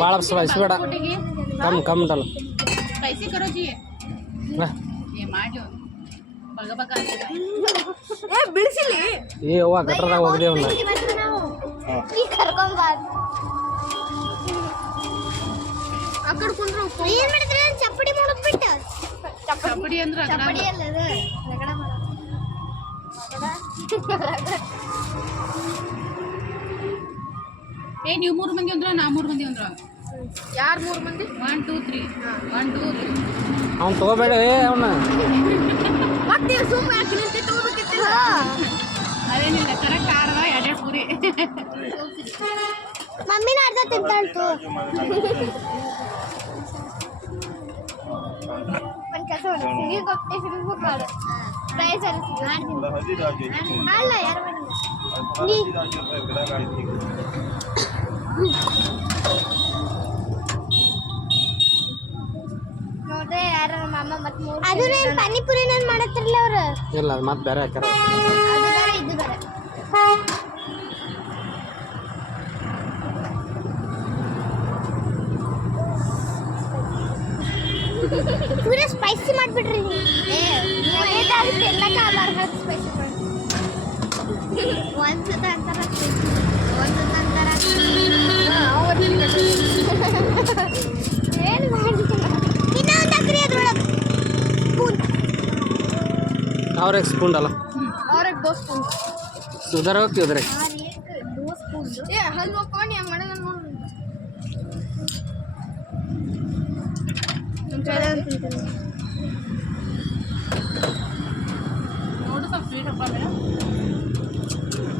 बाल स्पाइसी बेटा कम कम डालो स्पाइसी करो जी ये माडो बग बग ए बिಳಿಸಿಲಿ ये हुआ गटरದಾಗ ಹೋಗದೆ ಅವನ್ನ ಈ ಕರ್ಕೊಂಡ್ ಬಾ ಆ ಕಡೆ ಕುಂಡ್ರು ಏನ್ ಮಾಡಿದ್ರೆ ಚಪ್ಪಡಿ ಮಾಡೋದ್ ಬಿಟ್ಟು ಚಪ್ಪಡಿ ಅಂದ್ರೆ ಚಪ್ಪಡಿ ಅಲ್ಲ ಅದು ರಗಡ ಮಾಡೋದು ಏ ನೀವು 3 ಮಂದಿ ಅಂದ್ರ ನಾ 3 ಮಂದಿ ಅಂದ್ರ ಯಾರ್ 3 ಮಂದಿ 1 2 3 1 2 ಅವ್ನು ತಗೋಬೇಡ ಅವನ್ನ ಮತ್ತೆ ಸೂಪ್ ಹಾಕಿ ನಿಂತೆ ತಗೋಬೇಕಿತ್ತು ಅದೇನಿಲ್ಲ ಕರೆಕ್ಟ್ ಆಡದ ಎಡೆ ಪೂರಿ ಮಮ್ಮಿನ ಅರ್ಧ ತಿಂತಾಳ್ತು ಒಂದು ಕೆಲಸ ಮಾಡು ಸಿಗಿ ಕೊಟ್ಟೆ ಸಿಗಿ ಬುಕ್ ಮಾಡು ಪ್ರೈಸ್ ಅಲ್ಲ ಸಿಗಿ ಅಲ್ಲ ಯಾರು ಮಾಡಿಲ್ಲ ನೀ ನೋಡ್ರೆ ಯಾರು ಮಾಮ ಮತ್ತೆ ಮೂರು ಅದು ಏನು ಪಾನಿಪುರಿ ನಾನು ಮಾಡತ್ತಿರಲ್ಲ ಅವರು ಇಲ್ಲ ಅದು ಮತ್ತೆ ಬೇರೆ ಹಾಕ್ಯಾರ ಅದು ಬೇರೆ ಇದು ಬೇರೆ ಪೂರ ಸ್ಪೈಸಿ ಮಾಡಿಬಿಟ್ರಿ ಸ್ಪೈಸಿ ಮಾಡಿ ಒಂದ್ಸತ ಅಂತಾರ ಒಂದ್ಸತ ಅಂತಾರ ಏನು ಮಾಡಿ ಇನ್ನೊಂದು ಅಕ್ರಿ ಅದ್ರೊಳಗೆ ಸ್ಪೂನ್ और एक स्पून डालो और एक 2 स्पून उधर हो कि उधर है और एक 2 स्पून ये हलवा कौन है मड़न ನೋಡು ನೋಡು ಸ್ವಲ್ಪ ಸ್ವೀಟ್ ಹಬ್ಬ